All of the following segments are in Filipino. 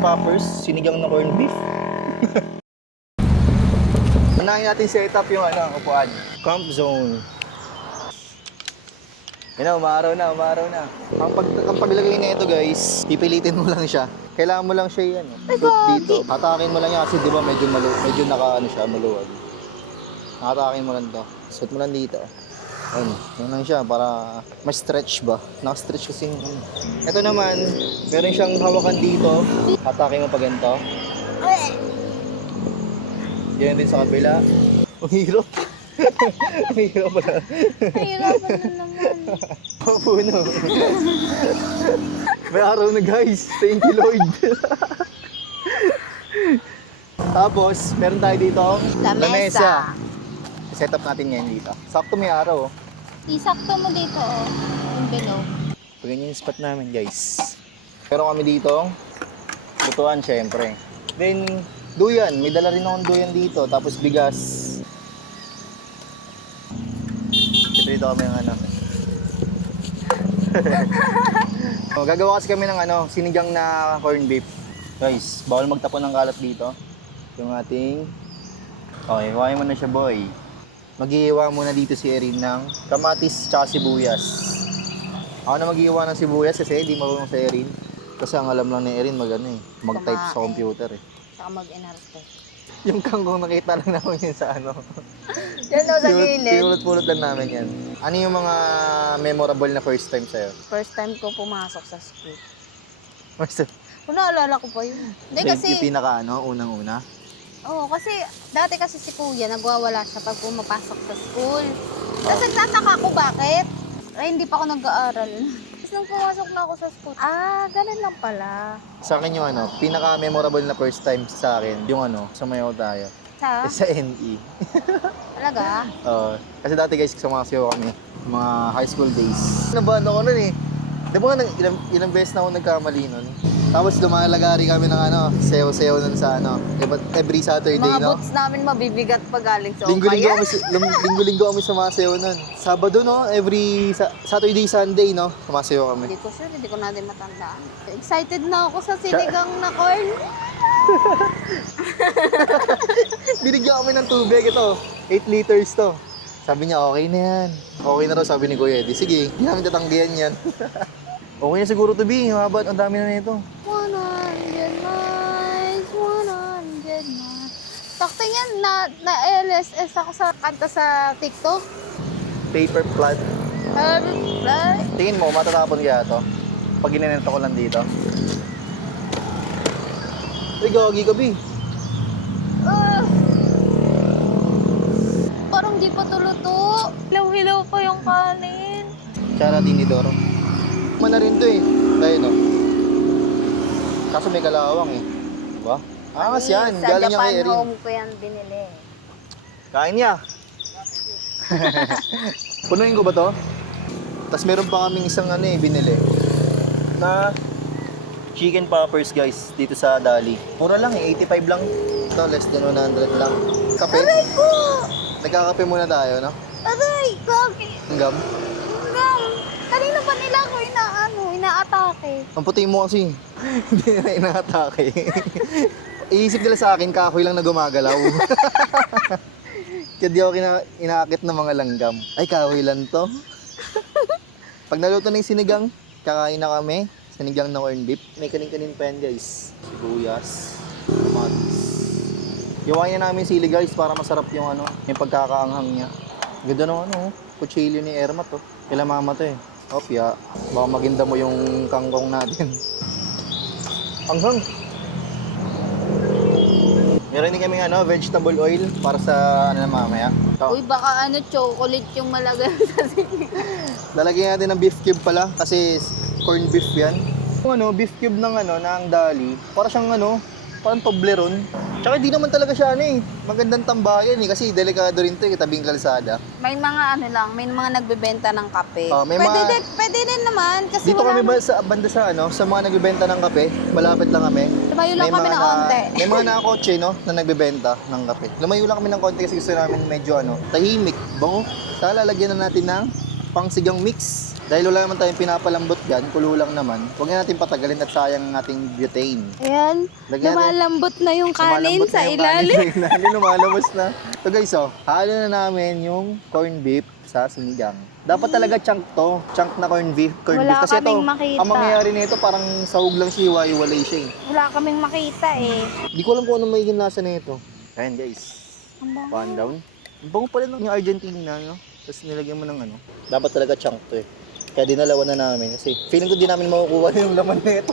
poppers, sinigang na corned beef. Unahin natin set up yung upuan. Camp zone. Yan na, umaraw na. Ang paglagay na ito guys, pipilitin mo lang siya. Kailangan mo lang siya put dito. Hatakin mo lang yan kasi di ba medyo maluwag. Hatakin mo lang to. Set mo lang dito. Yan lang siya para ma-stretch ba. Naka-stretch kasi yung Ito naman, meron siyang hawakan dito. Hatakin mo pa ganito. Yan din sa kabila. Ang hirap. Ang hirap pala. Mahirapan na naman. Puno. May araw na guys. Thank you Lord. Tapos, meron tayo dito Lamesa. Set up natin ngayon dito. Sakto may araw. Isakto mo dito, yung below. Ganyan yung spot namin guys. Meron kami dito. Lutuan syempre. Then, duyan. May dala rin akong duyan dito. Tapos bigas. Dito kami ng gagawa kasi kami ng sinigang na corned beef. Guys, bawal magtapon ng kalat dito. Yung ating... Okay, huwain mo na siya boy. Maghihiwa muna dito si Erin ng kamatis tsaka sibuyas. Ako na maghihiwa ng sibuyas kasi di marunong sa Erin. Kasi ang alam lang ni Erin mag-type sa computer eh. Saka mag-enarte. Yung kangkong nakita lang namin yun sa Yan o, sa gilid. Pinulot-pulot lang namin yan. Ano yung mga memorable na first time sa'yo? First time ko pumasok sa school. First time? Kung naalala ko pa yun. Hindi kasi, Yung pinaka unang-una? oo, kasi dati kasi si kuya nagwawala siya pag pumapasok sa school. Tapos nagtataka ko bakit? Ay, hindi pa ako nag-aaral. Tapos nung pumasok na ako sa school, ganun lang pala. Sa akin yung pinaka-memorable na first time sa akin, yung sumayaw tayo. Sa NE. Talaga? Kasi dati guys, sumasayaw kami. Mga high school days. Nabahan ako nun eh. Di ba ilang beses na ako nagkamali nun? Tapos lumalagari kami ng sayaw-sayaw nun sa every Saturday, Mga no? boots namin mabibigat pag galing sa Linggo-linggo kami sumasayaw nun. Sabado, no? Every Saturday, Sunday, no? Sumasayaw kami. Hindi ko sure, hindi ko natin matandaan. Excited na ako sa sinigang na corn. Binigyan kami ng tubig ito. 8 liters to. Sabi niya, okay na yan. Okay na raw, sabi ni Kuya Eddie. Sige, hindi namin tatanggihan yan. Okay na siguro to, B. Haba, ang dami na nito. 100 miles, 100 miles. Sakto yan, na-LSS ako sa kanta sa TikTok. Paper plot. Right. Tingin mo, matatapon kaya to? Pag ginanito ko lang dito. Uy, gagi ka, B. Parang di pa tuluto. Hilaw-hilaw pa yung kanin. Tsara tinidor. Mana rin to eh. Tayo no. Kaso may kalawang eh. Diba? Angas yan. Galing niya kay Sa Erin. Japan home ko yan binili. Kain niya. Punuin ko ba to? Tapos meron pa kaming isang binili. Na chicken poppers guys. Dito sa Dali. Mura lang eh. 85 lang. Ito less than 100 lang. Kape. Aray ko! Nagkakape muna tayo, no? Aray! Gagi! Hanggang. Hanggang! Kanina pa nila ako inaatake. Ang puti mo kasi. Hindi na inaatake. Iisip nila sa akin, kahoy lang na gumagalaw. Kaya di ako inaakit ng mga langgam. Ay, kahoy lang to. Pag naluto na yung sinigang, kakain na kami. Sinigang na corned beef. May kanin-kanin pa yan, guys. Sibuyas, kamatis. Iwain na namin sili, guys, para masarap yung yung pagkakaanghang niya. Ganda ng kutsilyo ni Ermat, oh. Kila mama to eh. Opya, baka maginda mo yung kangkong natin. Anghang. Meron din kaming vegetable oil para sa na mamaya. Ito. Uy, baka chocolate yung malagay sa sinigang. Lalagyan natin ng beef cube pala kasi corned beef yan. Yung beef cube ng ng Dali, para siyang parang Toblerone. Tsaka di naman talaga siya magandang tambayan kasi delikado rin to tabing kalsada. May mga may mga nagbebenta ng kape. May pwede din naman kasi dito kami sa banda sa mga nagbebenta ng kape, malapit lang kami. Lumayo lang kami ng konti. May mga nakakotse na nagbebenta ng kape. Lumayo lang kami ng konti kasi gusto namin medyo tahimik, bango. Saka lalagyan na natin ng pangsigang mix. Dahil wala naman tayong pinapalambot dyan, kulo lang naman, huwag na natin patagalin at sayang ang ating butane. Ayan, Lagyan natin- lumalambot na yung kanin Lumalambot sa na yung ilalim. kanin sa ilalim, lumalabas na. So guys, halo na namin yung corned beef sa sinigang. Dapat talaga chunk to. Chunk na corned beef. Wala Kasi kaming makita. ang mangyayari nito parang sahog lang siya, hiwa-hiwalay siya eh. Wala kaming makita eh. Di ko alam kung ano magiging lasa nito. Ayan guys. Ang bango. One down. Ang bango pala ng yung Argentina, no? Tapos nilagyan mo ng ano. Dapat talaga chunk to eh. Kaya dinalawan na namin kasi feeling ko di namin makukuha yung laman nito.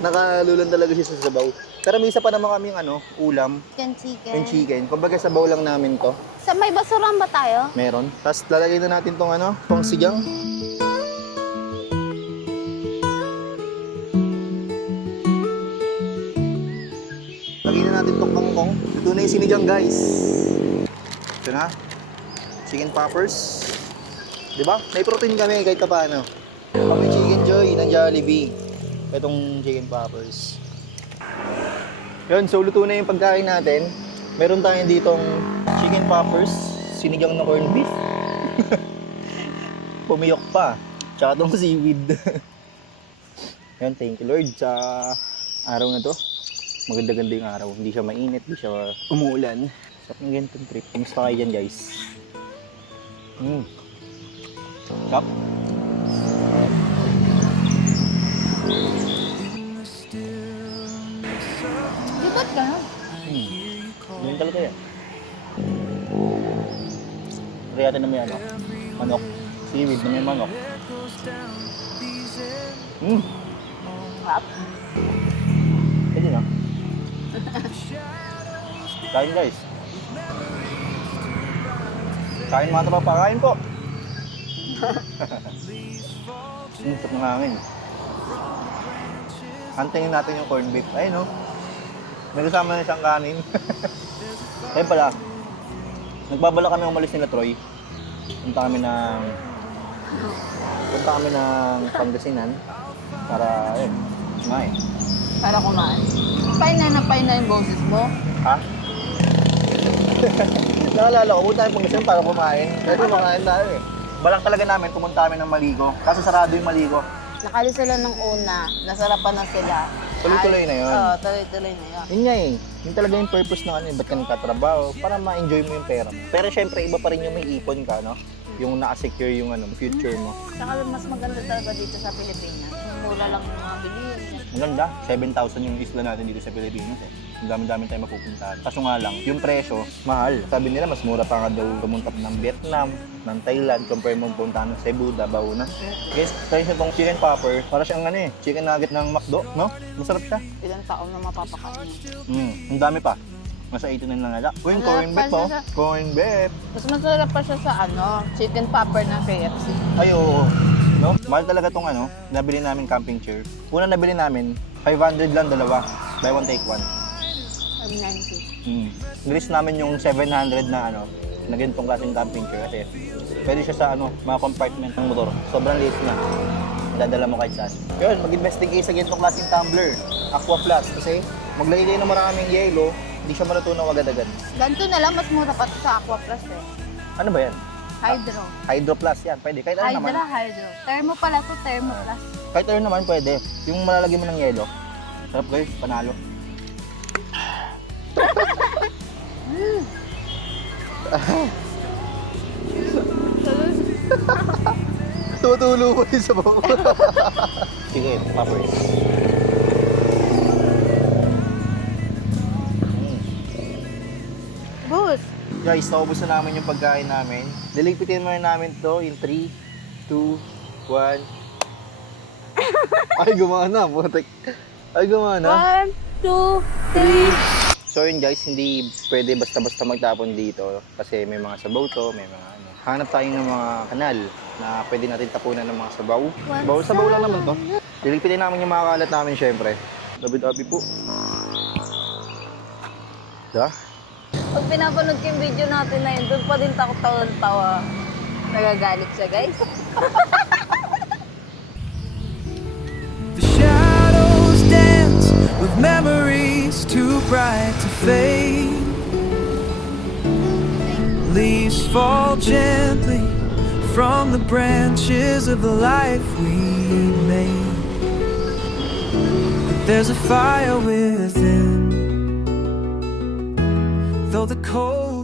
Nakalulan talaga siya sa sabaw. Pero may isa pa naman kaming ulam, Chicken. yung chicken. Kumbaga sabaw lang namin to. Sa may basuran ba tayo? Meron. Tapos lalagay na natin tong tong sigang. Lagyan na natin tong kangkong. Luto na yung sinigang guys. Ito na. Chicken poppers. Diba? May protein kami kahit paano. Kami chicken joy ng Jollibee. Itong chicken poppers. Yun, so luto na yung pagkain natin. Meron tayo ditong chicken poppers, sinigang na corned beef. Pumiyok pa. Tsaka itong seaweed. Yan, thank you Lord sa araw na to. Maganda-ganda yung araw. Hindi siya mainit, hindi siya umuulan. Sarap ng ganitong trip. Kumusta kayo dyan guys? Sarap. Di ba't ka? Ganyan talaga yan. Kaya natin na may manok. Seaweed na may manok. Sarap. Pwede na. Kain guys. Kain mga tropa. Kain po. Sarap ng hangin. Hantingin natin yung corned beef. Ayun no. May kasama na isang kanin. Ayun pala. Nagbabala kami umalis nila Troy. Punta kami ng Pangasinan para ayun, kumain. Para kumain. Pain na yung boses mo. Ha? Naalala ko, punta tayo Pangasinan para kumain. Pero kumain tayo eh. Balak talaga namin, pumunta kami ng Maligo. Kaso sarado yung Maligo. Nakali sila nung una. Nasarapan na sila. Tuloy-tuloy na yun. Oo, tuloy-tuloy na yun. Yun nga eh. Yun talaga yung purpose ng ba't ka nagtatrabaho para ma-enjoy mo yung pera mo. Pero syempre, iba pa rin yung may ipon ka, no? Yung naka-secure yung future mo. Saka mas maganda talaga dito sa Pilipinas. Mura lang yung mga bilihin. Maganda, 7,000 yung isla natin dito sa Pilipinas eh. Ang dami-dami tayo mapupuntahan. Kaso nga lang, yung presyo, mahal. Sabi nila, mas mura pa nga daw pumunta ng Vietnam, ng Thailand, compare mo puntahan ng Cebu, Davao na. Guys, try nyo itong chicken popper. Para siyang chicken nugget ng McDo, no? Masarap siya. Ilang taon na mapapakain. Ang dami pa. Nasa 89 lang nila. Uy, yung corned beef oh. Corned beef. Mas masarap pa siya sa chicken popper ng KFC. Ay, oo. No? Mahal talaga tong nabili namin camping chair. Una nabili namin, 500 lang dalawa. Buy one, take one. 590. Nilis namin yung 700 na na ganitong klaseng camping chair kasi pwede siya sa mga compartment ng motor. Sobrang liit na. Dadala mo kahit saan. Yun, mag-investing kayo sa ganitong klaseng tumbler. Aqua Plus kasi maglagay kayo ng maraming yelo, hindi siya matutunaw agad-agad. Ganito na lang, mas mura pa ito sa Aqua Plus eh. Ano ba yan? Hydro. Hydro Plus yan. Pwede. Kahit ano naman. Hydro. Thermo pala to, Thermo Plus. Kahit ano naman pwede. Yung malalagay mo ng yelo. Sarap guys, panalo. Tutulo ko yung sabaw. Sige, poppers. Boost. Guys, naubos na namin yung pagkain namin. Dilipitin muna namin to in 3, 2, 1. Ay, gumana. Putik. Ay, gumana. 1, 2, 3. So yun guys, hindi pwede basta-basta magtapon dito kasi may mga sabaw to, may mga Hanap tayo ng mga kanal na pwede natin tapunan ng mga sabaw. Sabaw lang naman to. Dilipitin namin yung mga kalat namin syempre. Dabi-dabi po. Da? Pag pinapanood ko yung video natin na yun, doon pa din tawa. Nagagalit siya, guys. The shadows dance with memories too bright to fade. Leaves fall gently from the branches of the life we made. But there's a fire within, though the cold